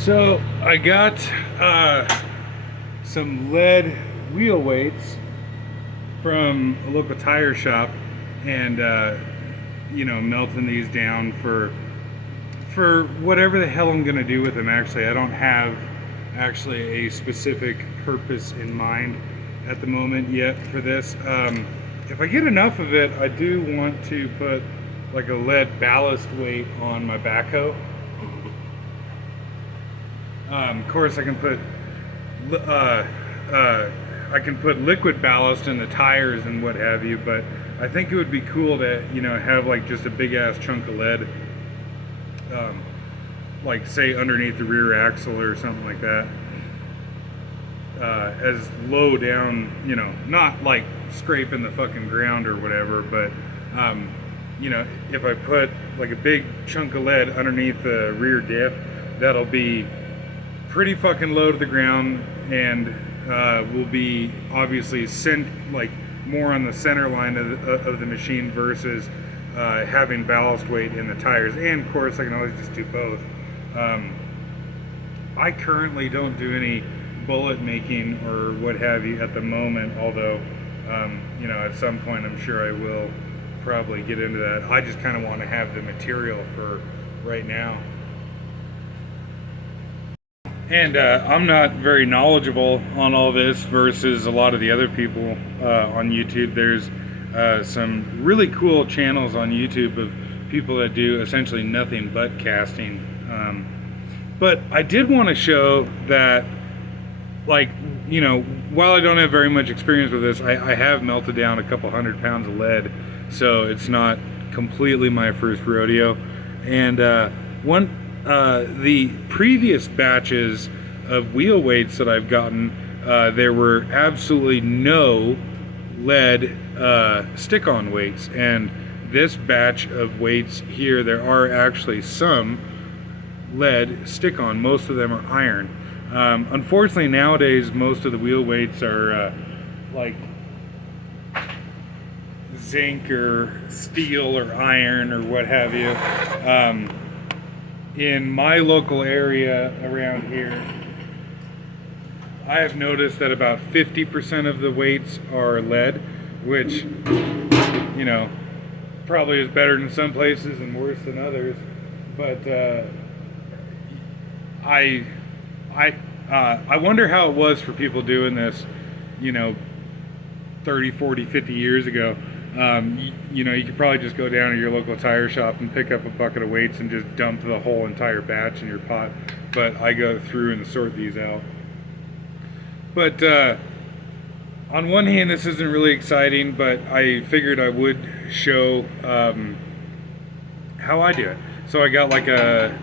So I got some lead wheel weights from a local tire shop, and melting these down for whatever the hell I'm gonna do with them. Actually, I don't have actually a specific purpose in mind at the moment yet for this. If I get enough of it, I do want to put like a lead ballast weight on my backhoe. Of course, uh, I can put liquid ballast in the tires and what have you, but I think it would be cool to have like just a big ass chunk of lead, um, like say underneath the rear axle or something like that, as low down, not like scraping the fucking ground or whatever, but if I put like a big chunk of lead underneath the rear diff, that'll be pretty fucking low to the ground, and will be obviously sent like more on the center line of the machine versus having ballast weight in the tires. And of course, I can always just do both. I currently don't do any bullet making or what have you at the moment, although at some point I'm sure I will probably get into that. I just kind of want to have the material for right now. And I'm not very knowledgeable on all this versus a lot of the other people on YouTube. There's some really cool channels on YouTube of people that do essentially nothing but casting. But I did want to show that, like, while I don't have very much experience with this, I have melted down a couple 100 pounds of lead, so it's not completely my first rodeo. And the previous batches of wheel weights that I've gotten, there were absolutely no lead stick-on weights, and this batch of weights here, there are actually some lead stick-on. Most of them are iron. Unfortunately, nowadays most of the wheel weights are like zinc or steel or iron or what have you. In my local area around here, I have noticed that about 50% of the weights are lead, which, probably is better in some places and worse than others. But I wonder how it was for people doing this, 30, 40, 50 years ago. You could probably just go down to your local tire shop and pick up a bucket of weights and just dump the whole entire batch in your pot. But I go through and sort these out. But on one hand, this isn't really exciting, but I figured I would show how I do it. So I got like a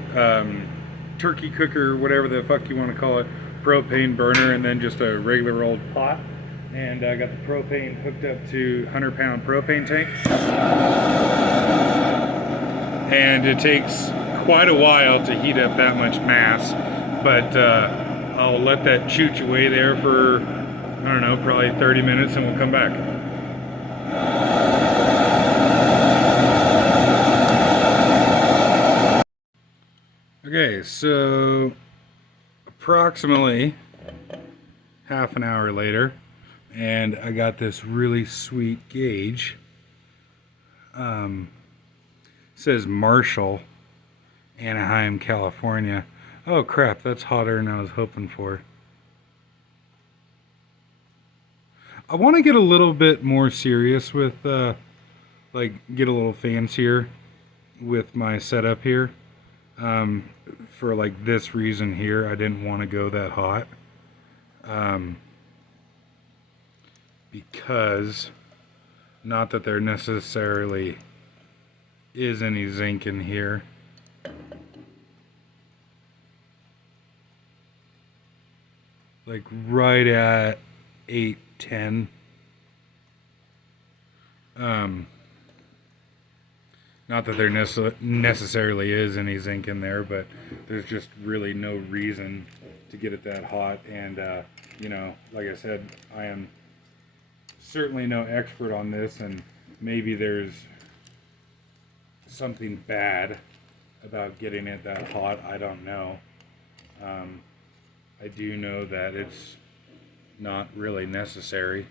turkey cooker, whatever the fuck you want to call it, propane burner, and then just a regular old pot. And I got the propane hooked up to 100-pound propane tank. And it takes quite a while to heat up that much mass, but I'll let that chooch away there for, I don't know, probably 30 minutes, and we'll come back. Okay, so approximately half an hour later, and I got this really sweet gauge. It says Marshall, Anaheim, California. Oh crap, that's hotter than I was hoping for. I want to get a little bit more serious with, get a little fancier with my setup here. For like this reason here, I didn't want to go that hot. Because, not that there necessarily is any zinc in here. Like right at 810. Not that there necessarily is any zinc in there, but there's just really no reason to get it that hot. And like I said, I am certainly no expert on this, and maybe there's something bad about getting it that hot. I don't know. I do know that it's not really necessary.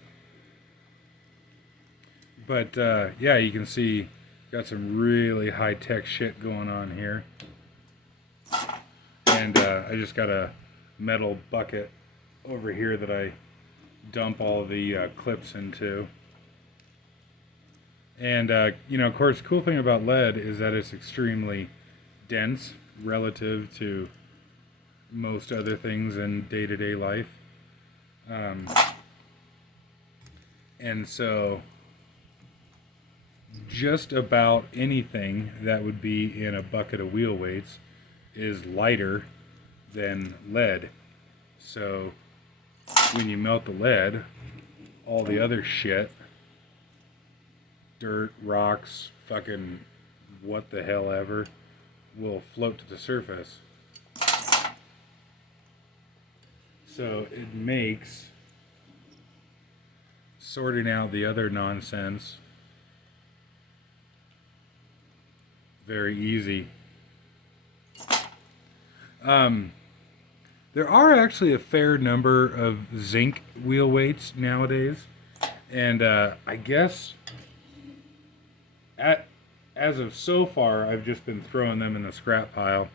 But yeah, you can see got some really high tech shit going on here. And I just got a metal bucket over here that I dump all the clips into. And you know, of course, cool thing about lead is that it's extremely dense relative to most other things in day-to-day life. Um, and so just about anything that would be in a bucket of wheel weights is lighter than lead. So when you melt the lead, all the other shit, dirt, rocks, fucking what the hell ever, will float to the surface. So it makes sorting out the other nonsense very easy. There are actually a fair number of zinc wheel weights nowadays, and I guess as of so far, I've just been throwing them in the scrap pile.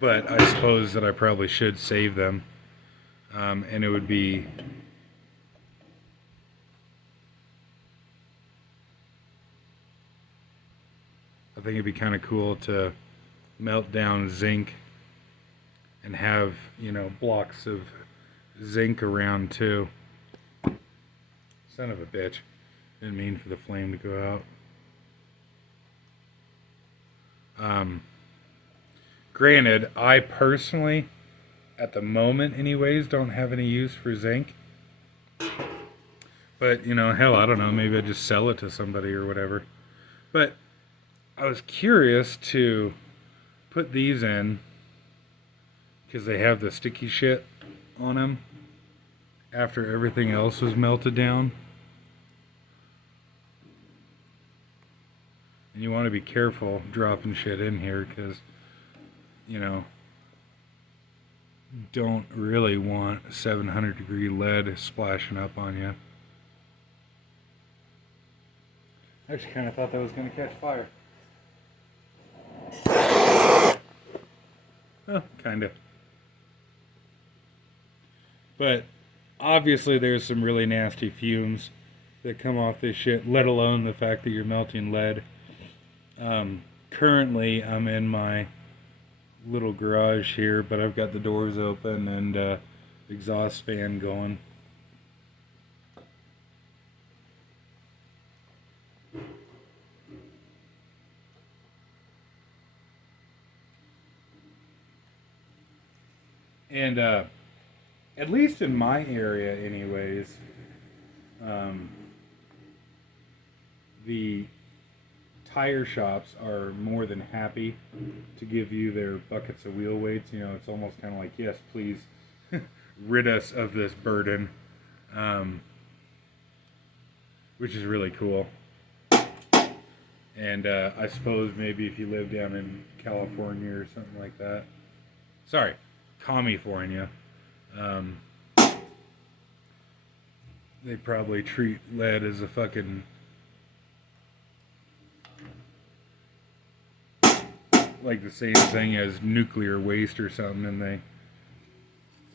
But I suppose that I probably should save them, and it would be I think it'd be kind of cool to melt down zinc and have, you know, blocks of zinc around too. Son of a bitch. Didn't mean for the flame to go out. Granted, I personally, at the moment anyways, don't have any use for zinc. But, you know, hell, I don't know, maybe I'd just sell it to somebody or whatever. But I was curious to put these in because they have the sticky shit on them after everything else was melted down. And you want to be careful dropping shit in here because, you know, don't really want 700 degree lead splashing up on you. I actually kind of thought that was going to catch fire. Oh, kind of. But obviously there's some really nasty fumes that come off this shit, let alone the fact that you're melting lead. Currently I'm in my little garage here, but I've got the doors open and exhaust fan going. And at least in my area anyways, the tire shops are more than happy to give you their buckets of wheel weights. You know, it's almost kind of like, yes, please rid us of this burden, which is really cool. And I suppose maybe if you live down in California or something like that, sorry, California, they probably treat lead as a fucking like the same thing as nuclear waste or something, and they,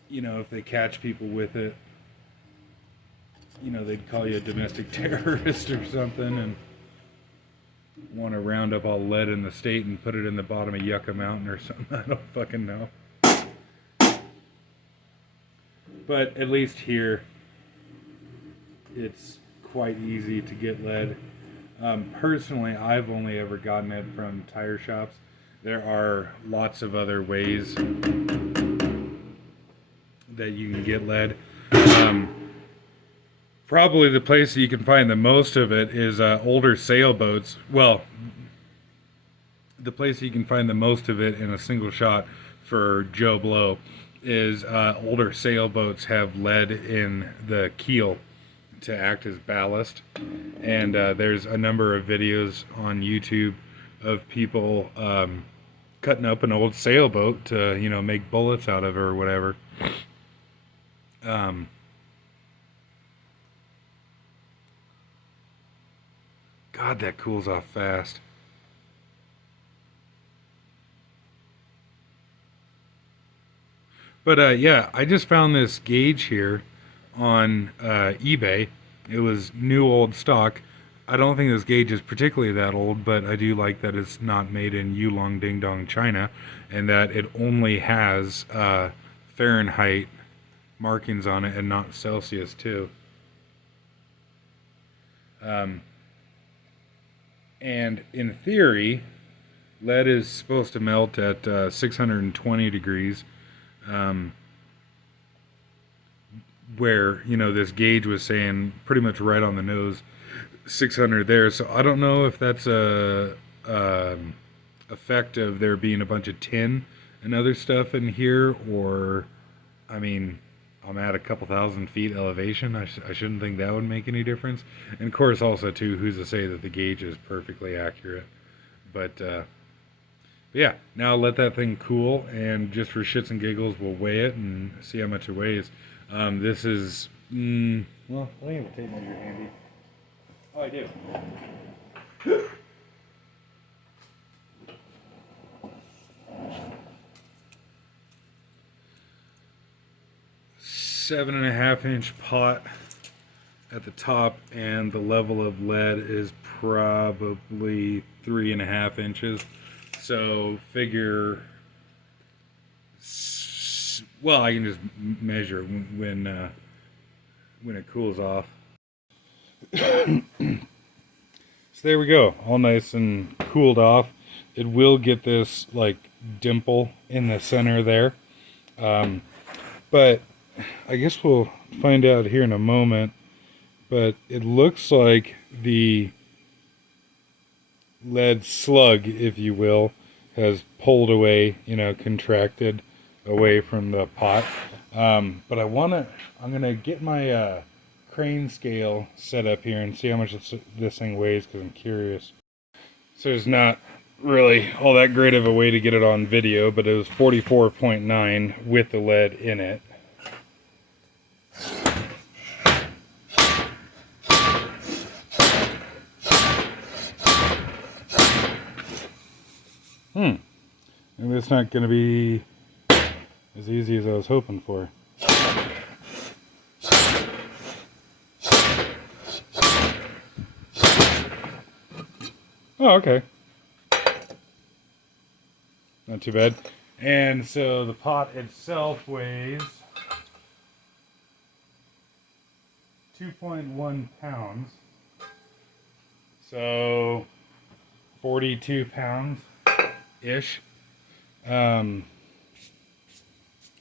you know, if they catch people with it, you know, they'd call you a domestic terrorist or something and want to round up all lead in the state and put it in the bottom of Yucca Mountain or something. I don't fucking know. But at least here, it's quite easy to get lead. Personally, I've only ever gotten it from tire shops. There are lots of other ways that you can get lead. Probably the place that you can find the most of it is older sailboats. Well, the place that you can find the most of it in a single shot for Joe Blow is older sailboats have lead in the keel to act as ballast. And there's a number of videos on YouTube of people cutting up an old sailboat to, make bullets out of it or whatever. Um, God, that cools off fast. But yeah, I just found this gauge here on eBay. It was new old stock. I don't think this gauge is particularly that old, but I do like that it's not made in Yulong Ding Dong, China, and that it only has Fahrenheit markings on it and not Celsius too. Um, and in theory, lead is supposed to melt at 620 degrees, um, where this gauge was saying pretty much right on the nose 600 there. So I don't know if that's a effect of there being a bunch of tin and other stuff in here, or I mean, I'm at a couple thousand feet elevation. I shouldn't think that would make any difference. And of course, also too, who's to say that the gauge is perfectly accurate? But yeah, now let that thing cool, and just for shits and giggles, we'll weigh it and see how much it weighs. This is well, I think I have a tape measure handy. Oh, I do. 7.5-inch pot at the top, and the level of lead is probably 3.5 inches. So figure, well, I can just measure when it cools off. So there we go, all nice and cooled off. It will get this like dimple in the center there, but I guess we'll find out here in a moment. But it looks like the lead slug, if you will, has pulled away, contracted away from the pot. But I'm gonna get my crane scale set up here and see how much this thing weighs, because I'm curious. So there's not really all that great of a way to get it on video, but it was 44.9 with the lead in it. Maybe it's not going to be as easy as I was hoping for. Oh, okay. Not too bad. And so the pot itself weighs 2.1 pounds. So 42 pounds-ish.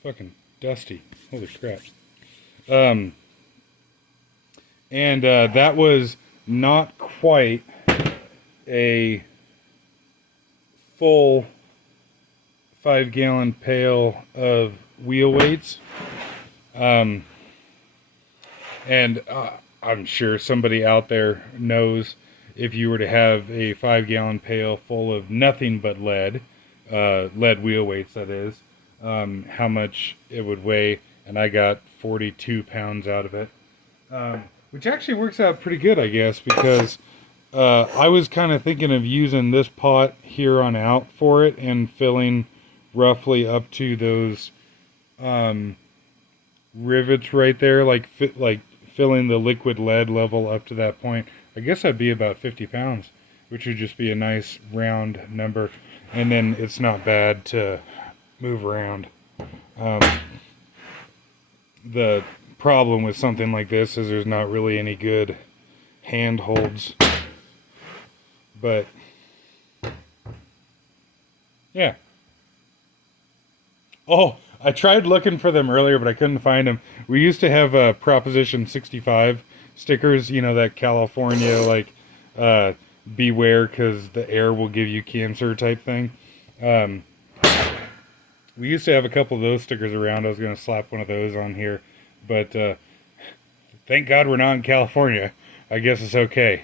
Fucking dusty. Holy crap. And that was not quite a full 5-gallon pail of wheel weights. And I'm sure somebody out there knows, if you were to have a 5-gallon pail full of nothing but lead wheel weights, that is, how much it would weigh. And I got 42 pounds out of it, which actually works out pretty good, I guess, because I was kind of thinking of using this pot here on out for it and filling roughly up to those rivets right there, like filling the liquid lead level up to that point. I guess that'd be about 50 pounds, which would just be a nice round number. And then it's not bad to move around. The problem with something like this is there's not really any good handholds. But yeah. Oh, I tried looking for them earlier, but I couldn't find them. We used to have Proposition 65 stickers, that California, like, beware because the air will give you cancer type thing. We used to have a couple of those stickers around. I was going to slap one of those on here, but thank God we're not in California. I guess it's okay.